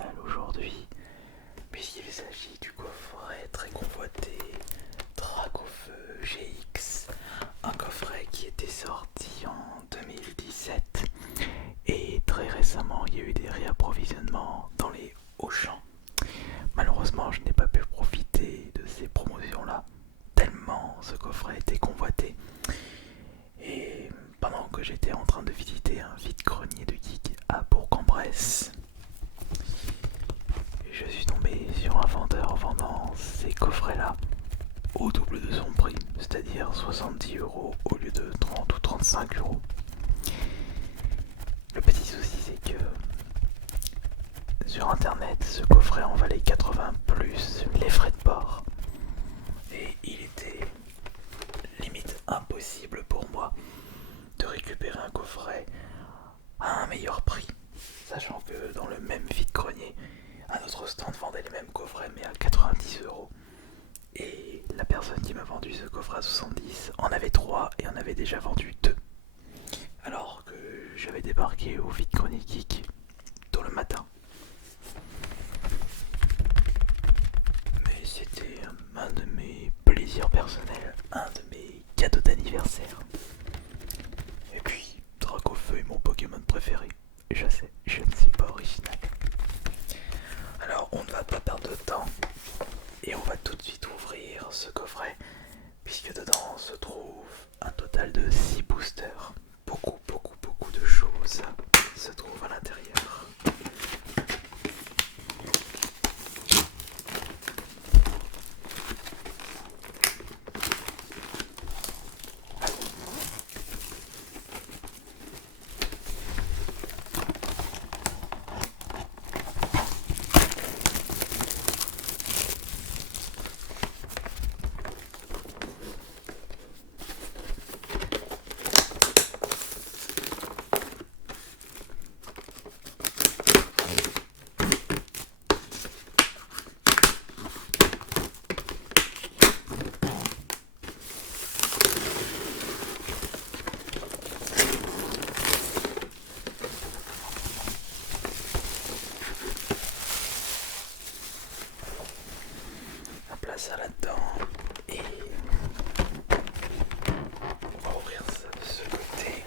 capitale aujourd'hui, puisqu'il s'agit du coffret très convoité Dracofeu GX, un coffret qui était sorti en 2017 et très récemment il y a eu des réapprovisionnements dans les Auchan. Malheureusement, je n'ai pas pu profiter de ces promotions-là, tellement ce coffret était convoité. Et pendant que j'étais en train de visiter un vide-grenier de geek à Bourg-en-Bresse, je suis tombé sur un vendeur vendant ces coffrets-là au double de son prix, c'est-à-dire 70 € au lieu de 30 ou 35 €. Le petit souci, c'est que sur internet, ce coffret en valait 80 plus les frais de port. Et il était limite impossible pour moi de récupérer un coffret à un meilleur prix, sachant que dans le même vide-grenier, un autre stand vendait les mêmes coffrets mais à 90 €. Et la personne qui m'a vendu ce coffret à 70 en avait 3 et en avait déjà vendu 2. Alors que j'avais débarqué au vide-grenier geek tôt le matin. Mais c'était un de mes plaisirs personnels, un de mes cadeaux d'anniversaire. Et puis, Dracofeu est mon Pokémon préféré. Je sais, je ne suis pas original. Alors, on ne va pas perdre de temps et on va tout de suite ouvrir ce coffret, puisque dedans se trouve un total de 6 boosters. Beaucoup de choses se trouvent à l'intérieur. On place ça là-dedans et on va ouvrir ça de ce côté.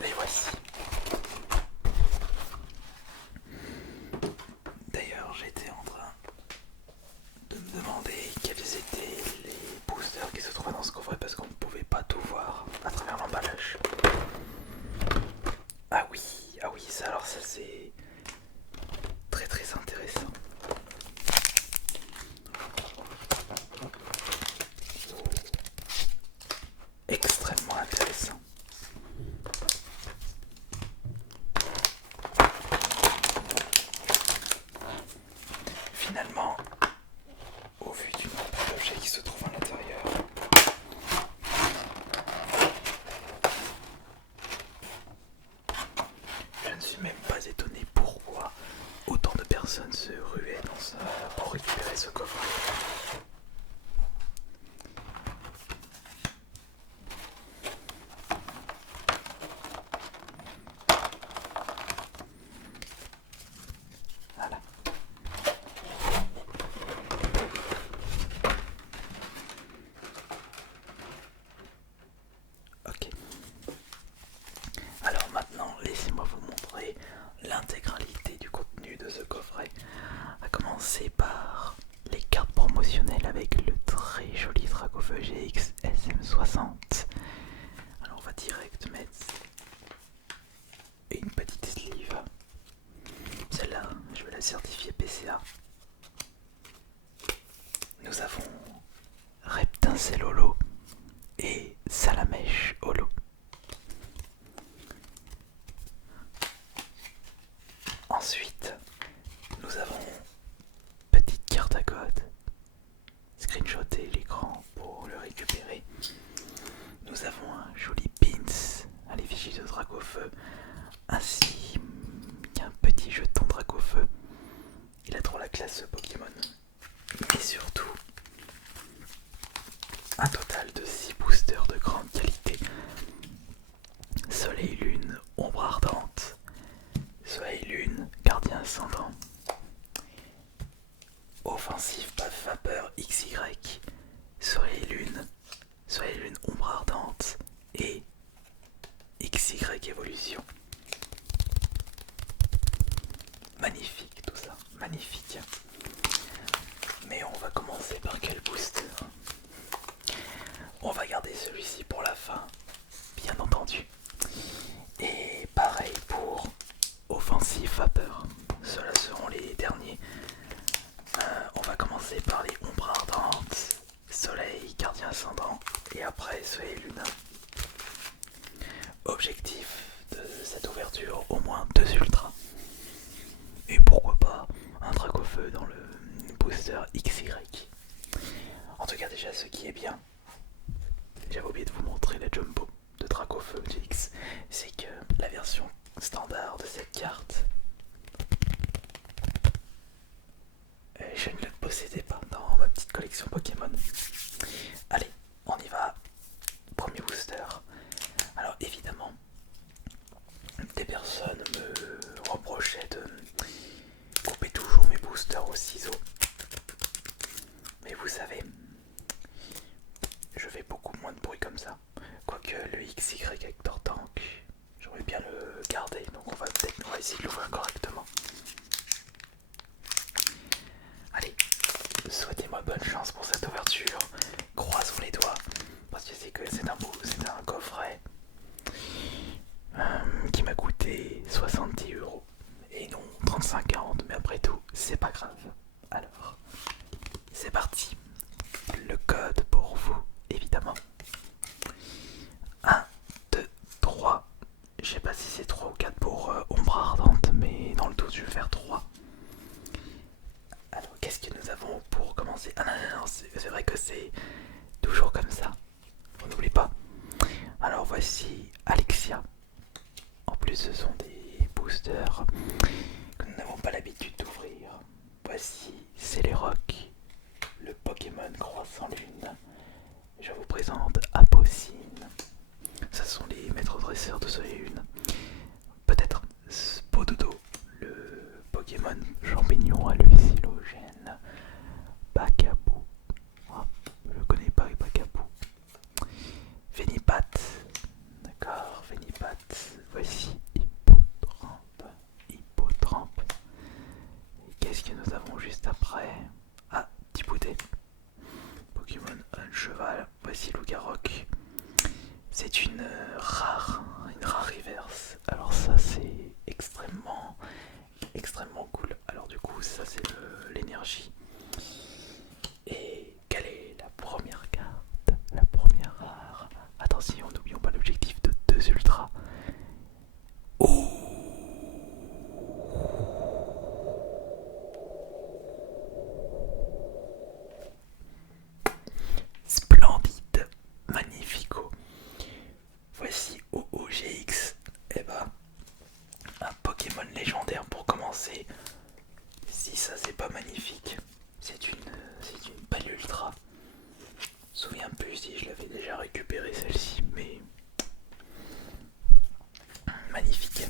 Les voici. D'ailleurs, j'étais en train de me demander quels étaient les boosters qui se trouvaient dans ce coffret parce qu'on ne pouvait pas tout voir à travers l'emballage. Ah oui, ça alors ça c'est très intéressant. Extrêmement intéressant. Finalement, au vu du nombre d'objets qui se trouvent à l'intérieur, je ne suis même pas étonné pourquoi autant de personnes se ruaient dans ça pour récupérer ce coffret. Voilà. Ok. Alors maintenant, laissez-moi vous montrer l'intégralité du contenu de ce coffret. À commencer par les cartes promotionnelles avec le très joli Dracofeu GX SM60. Alors on va direct mettre une petite sleeve. Celle-là, je vais la certifier PCA. Nous avons Reptincelle Holo et Salamèche Holo. Ensuite, nous avons petite carte à code. Screenshotter l'écran pour le récupérer. objectif paf vapeur XY, soleil lune, ombre ardente et XY évolution. Magnifique tout ça, magnifique. Mais on va commencer par quel booster? On va garder celui-ci pour la fin, bien entendu. Et pareil pour offensive vapeur. Ceux-là seront les derniers. On va commencer par les ombres ardentes, soleil, gardien ascendant et après soleil lunin. Objectif de cette ouverture, au moins 2 ultras. Et pourquoi pas un Dracofeu dans le booster XY. En tout cas déjà ce qui est bien, j'avais oublié de vous montrer la jumbo de Dracofeu GX, c'est que la version standard de cette carte, je ne le possédais pas dans ma petite collection Pokémon. Allez, on y va. Premier booster. Alors évidemment, des personnes me reprochaient de couper toujours mes boosters au ciseau. Mais vous savez, je fais beaucoup moins de bruit comme ça. Quoique le XY Hector Tank, j'aurais bien le garder. Donc on va essayer de l'ouvrir correctement. Allez, souhaitez-moi bonne chance pour cette ouverture. Croisons les doigts. Parce que c'est un coffret qui m'a coûté 70 € et non 35,40. Mais après tout, c'est pas grave. Alors, c'est parti. Le code pour vous, évidemment. 1, 2, 3. Je sais pas si c'est 3 ou 4 pour ombre ardente, mais dans le doute, je vais faire 3. Alors, qu'est-ce que nous avons pour commencer? Ah non, c'est vrai que c'est toujours comme ça. On n'oublie pas. Alors, voici Alexia. En plus, ce sont des boosters que nous n'avons pas l'habitude d'ouvrir. Voici Celerock, le Pokémon croissant lune. Je vous présente Apocine. Ce sont les maîtres dresseurs de Soleil Lune. Peut-être Spododo, le Pokémon champignon hallucinogène. Bakabou. Oh, je connais pas Bakabou. Vénipat. D'accord, Vénipat. Voici Hippotrampe. Qu'est-ce que nous avons juste après? Ah, Dibouté. Pokémon un cheval. Voici Lougaroc. C'est une rare reverse. Alors ça c'est extrêmement cool. Alors du coup ça c'est l'énergie. Et quelle est la première carte? La première rare. Attention, n'oublions pas l'objectif de 2 ultras. Oh, splendide, magnifico. Voici OOGX. Et bah, un Pokémon légendaire pour commencer. Si ça c'est pas magnifique, c'est une belle ultra. Je me souviens plus si je l'avais déjà récupéré celle-ci, mais magnifique.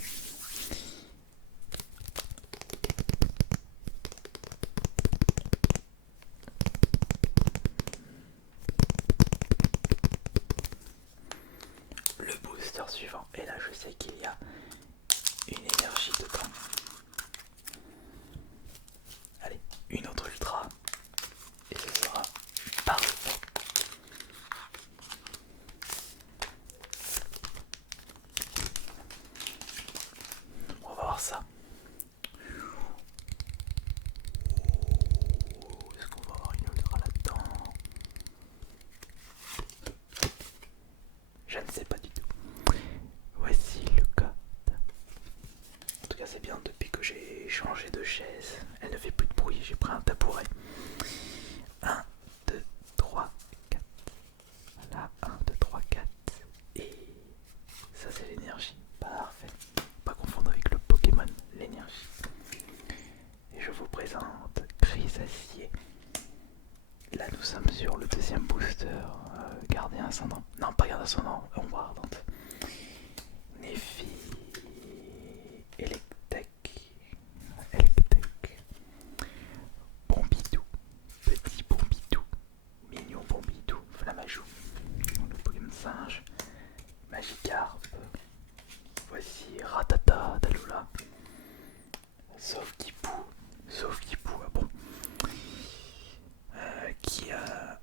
Le booster suivant, et là je sais qu'il y a une énergie dedans. Allez, une autre ultra, et ce sera parfait. On va voir ça. Est-ce qu'on va avoir une ultra là-dedans? Je ne sais pas du tout. Voici le code. En tout cas c'est bien, depuis que j'ai changé de chaise, elle ne fait plus de bruit, j'ai pris un tabouret. 1, 2, 3, 4. Voilà, 1, 2, 3, 4. Et ça c'est l'énergie. Parfait. Pas confondre avec le Pokémon, l'énergie. Et je vous présente Grisacier. Là nous sommes sur le deuxième booster, gardien ascendant. Non, pas gardien ascendant, ombre ardente. Néphi, Electek, Pompidou,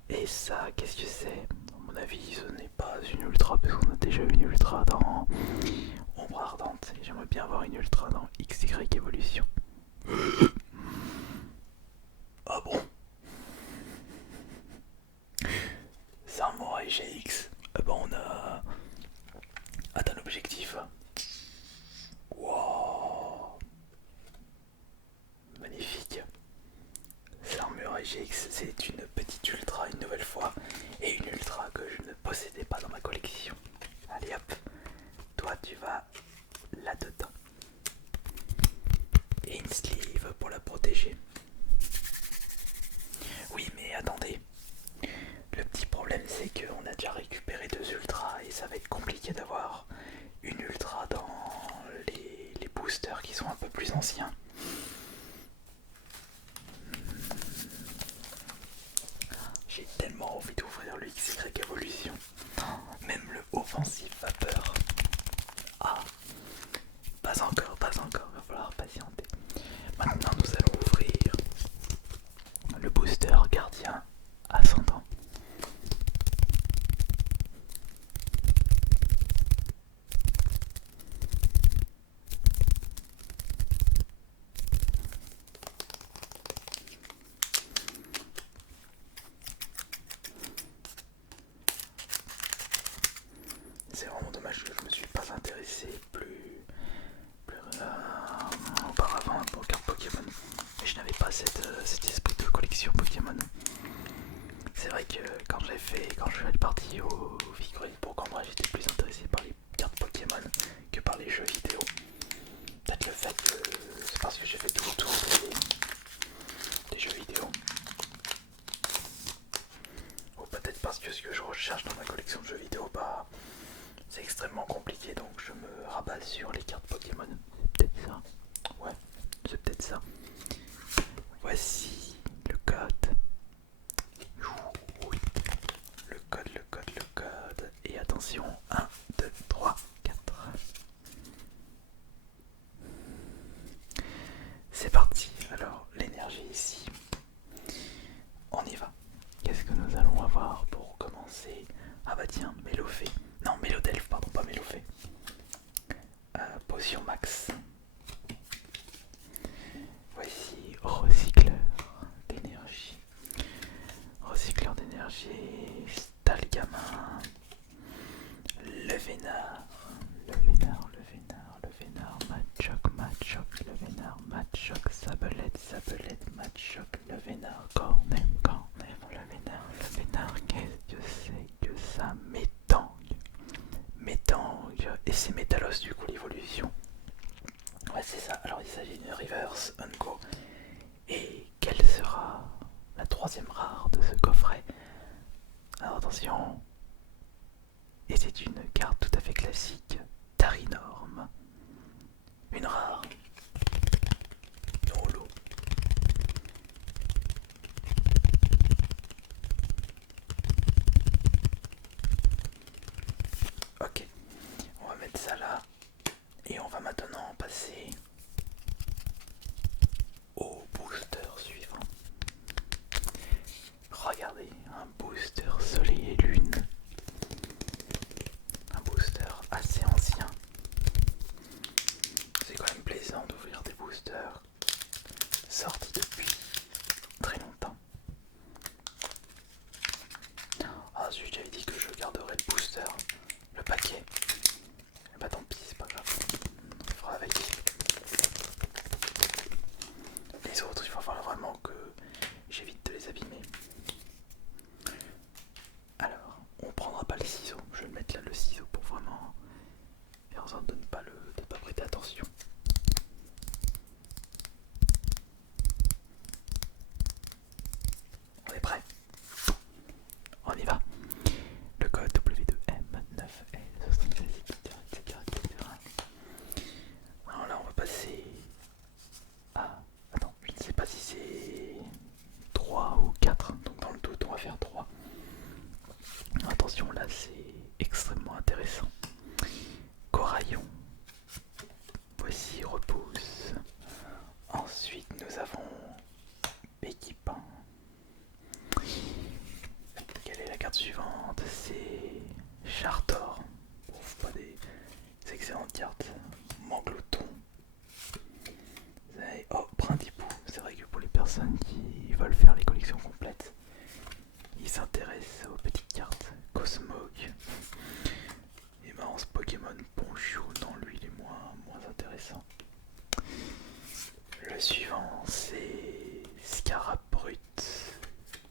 Et ça, qu'est-ce que c'est? À mon avis, ce n'est pas une ultra, parce qu'on a déjà une ultra dans Ombre Ardente. Et j'aimerais bien avoir une ultra dans XY Evolution. Ah bon? Samurai GX. Ah bah on a atteint l'objectif. Wow, magnifique. Samurai GX, c'est une petite ultra une nouvelle fois. Et une ultra que je ne possédais pas dans ma collection. Allez hop, toi tu vas là-dedans. Et une sleeve pour la protéger. Oui mais attendez, le petit problème c'est qu'on a déjà récupéré 2 ultras et ça va être compliqué d'avoir une ultra dans les boosters qui sont un peu plus anciens. J'ai tellement envie d'ouvrir le XY Evolution. Même le offensif vapeur. Ah, pas encore, pas encore, il va falloir patienter. Maintenant nous allons ouvrir le booster gardien ascendant. C'est vraiment dommage que je me suis pas intéressé plus auparavant pour cartes Pokémon. Mais je n'avais pas cet esprit de collection Pokémon. C'est vrai que quand je suis parti au figurines pour qu'en vrai j'étais plus intéressé par les cartes Pokémon que par les jeux vidéo. Peut-être le fait que c'est parce que j'ai fait tout le tour des jeux vidéo. Ou peut-être parce que ce que je recherche dans ma collection de jeux vidéo, bah c'est extrêmement compliqué, donc je me rabats sur les cartes Pokémon. C'est peut-être ça. Ouais, c'est peut-être ça. Voici le code. Oui. Le code, le code, le code. Et attention, 1, 2, 3, 4. C'est parti. Alors, l'énergie ici. On y va. Qu'est-ce que nous allons avoir pour commencer? Ah bah tiens, Mélofée. Non, Mélodelph, pardon, pas Mélofée. Potion max. Voici recycleur d'énergie. Recycleur d'énergie, Stalgamin, le Vénard, le Vénard, le Vénard, le Vénard, Machoc, Machoc, le Vénard, Machoc, Sablette, Sablette, Machoc, le Vénard, Cornem, Cornem, le Vénard, qu'est-ce que c'est que ça? Métangue, Métangue, et c'est Métalos du coup l'évolution. Ouais c'est ça, alors il s'agit d'une reverse Unco. Et quelle sera la troisième rare de ce coffret? Alors attention, et c'est une carte tout à fait classique, Tarinorm, une rare, non holo, excellente carte. Manglouton. Oh, Brindipou. C'est vrai que pour les personnes qui veulent faire les collections complètes, ils s'intéressent aux petites cartes. Cosmog. Et marrant, ce Pokémon Ponchou, non, lui il est moins intéressant. Le suivant, c'est Scarabrut.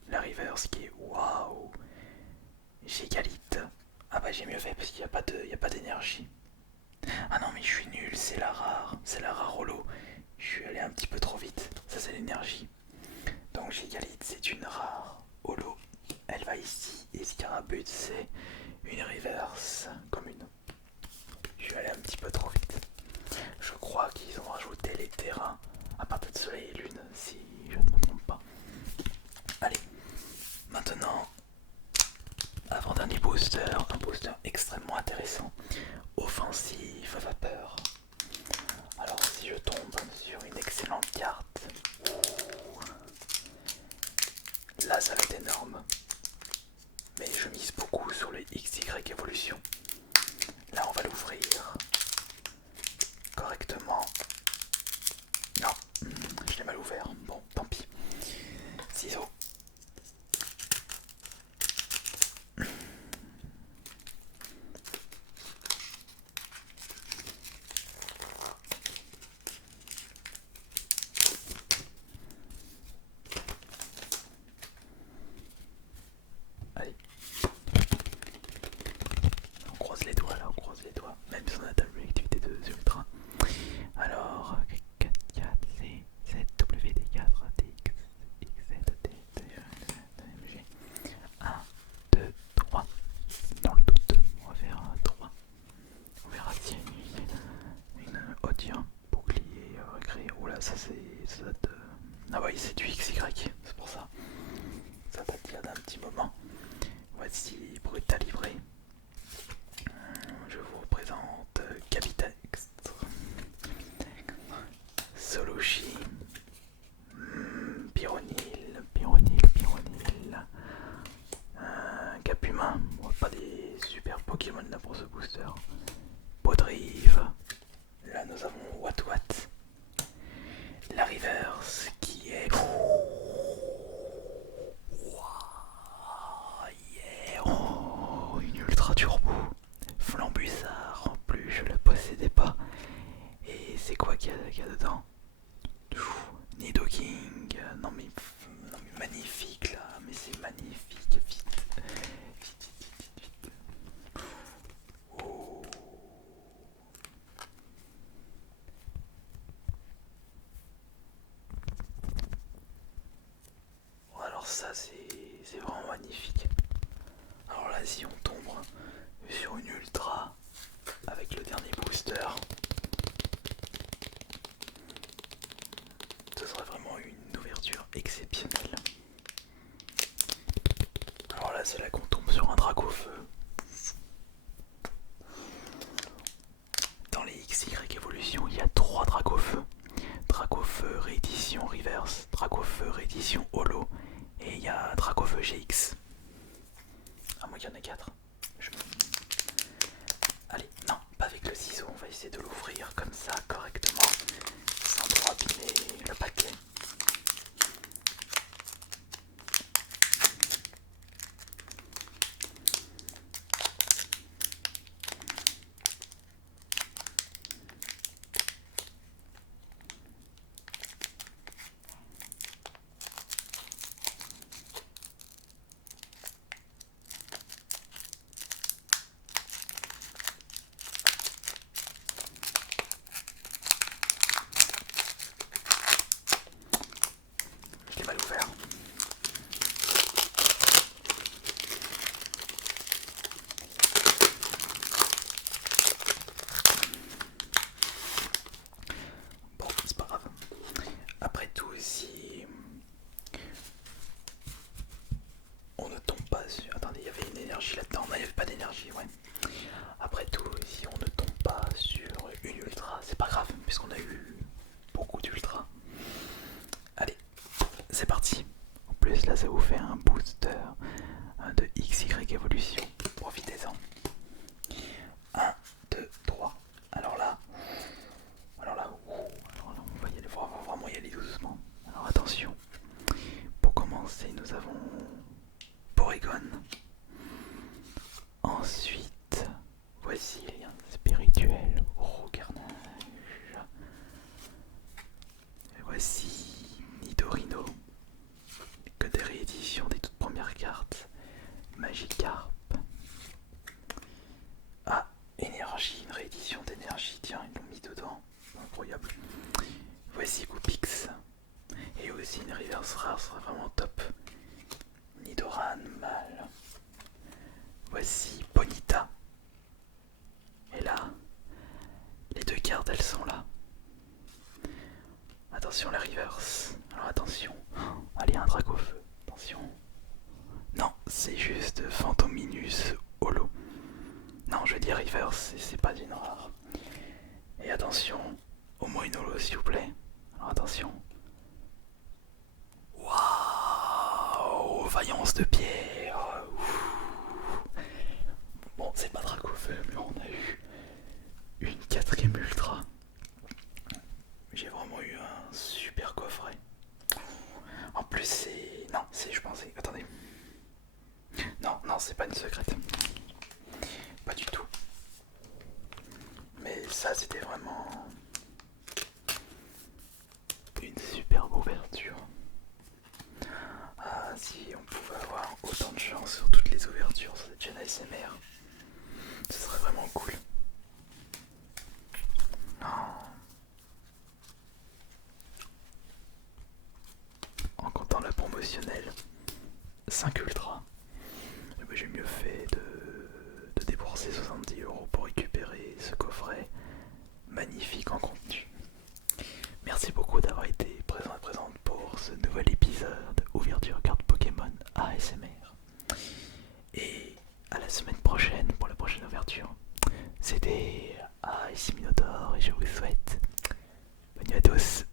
La reverse qui est waouh. Gigalite. Ah bah j'ai mieux fait parce qu'il n'y a pas d'énergie. Ah non mais je suis nul, c'est la rare holo. Je suis allé un petit peu trop vite, ça c'est l'énergie. Donc Gigalite c'est une rare holo, elle va ici. Et Scarabut c'est une reverse commune. Je suis allé un petit peu trop vite. Je crois qu'ils ont rajouté les terrains à partir de soleil et lune, si je ne me trompe pas. Allez, maintenant, avant-dernier booster, un booster extrêmement intéressant. Offensive vapeur. Alors si je tombe sur une excellente carte, là ça va être énorme. Mais je mise beaucoup sur le XY évolution. Là on va l'ouvrir correctement. Non, je l'ai mal ouvert. Bon, tant pis. Ciseaux. Allez. On croise les doigts là, on croise les doigts. Même si on a table l'activité de Ultra. Alors, 4, 4, C, 7, WD4, TX, XZ, TMG. 1, 2, 3. Dans le doute, on va faire 3. On verra si une audio, bouclier, créé. Oula, ça date de... Ah oui, c'est du XY, c'est pour ça. Ça date déjà d'un petit moment. Voici Brutal Livré. Je vous représente Capitex, Solochi, Pyronil, Capuma. On voit pas des super Pokémon là pour ce booster. Podrive. Là nous avons Watwat. La reverse qui est... Yeah. Oh, une ultra turbo. Flambusard en plus, je la possédais pas. Et c'est quoi qu'il y a dedans? Nidoking. Non mais magnifique là, mais c'est magnifique. Vite. Vite. Oh. Alors ça c'est vraiment magnifique. Alors là si on tombe sur une ultra avec le dernier booster, ce serait vraiment une ouverture exceptionnelle. Alors là c'est là qu'on tombe sur un Dracofeu. Dans les XY évolutions il y a 3 Dracofeu. Dracofeu réédition reverse, Dracofeu réédition holo, et il y a Dracofeu GX. Ah moi il y en a 4. Allez, non, pas avec le ciseau, on va essayer de l'ouvrir comme ça correctement, sans trop abîmer le paquet. Je l'ai mal ouvert. Bon, c'est pas grave. Après tout, si on ne tombe pas sur... Attendez, il y avait une énergie là-dedans. Non, il n'y avait pas d'énergie, ouais. Après tout, si on ne tombe pas sur une ultra, c'est pas grave, puisqu'on a eu beaucoup d'ultra. Allez, c'est parti. En plus, là, ça vous fait un booster de XY évolution. Profitez-en. 1, 2, 3. nous avons Porygon. Ensuite, voici Lien spirituel, Rougarnage. Et voici Nidorino, que des rééditions des toutes premières cartes. Magikarp. Ah, énergie, une réédition d'énergie, tiens, ils l'ont mis dedans. Incroyable. Voici Goopix. Et aussi une reverse rare serait vraiment top. Nidoran, mal. Voici Ponyta. Et là, les deux cartes elles sont là. Attention la reverse. Alors attention. Allez, un Dracofeu. Attention. Non, c'est juste Phantominus Holo. Non, je veux dire reverse, c'est pas d'une rare. Et attention, au moins une holo s'il vous plaît. Alors attention. Waouh, vaillance de pierre. Bon, c'est pas Dracofeu, mais on a eu une quatrième ultra. J'ai vraiment eu un super coffret. En plus, c'est. Non, c'est. Je pensais. Attendez. Non, non, c'est pas une secrète. Pas du tout. Mais ça, c'était vraiment. Une superbe ouverture. Ah, si on pouvait avoir autant de chance sur toutes les ouvertures sur cette chaîne ASMR, ce serait vraiment cool. En comptant la promotionnelle, 5 ultras, j'ai mieux fait de débourser 70€ pour récupérer ce coffret magnifique en contenu. Merci beaucoup d'avoir été présent et présente pour ce nouvel épisode ouverture carte Pokémon ASMR. Et à la semaine prochaine pour la prochaine ouverture. C'était ici Minotaur et je vous souhaite bonne nuit à tous.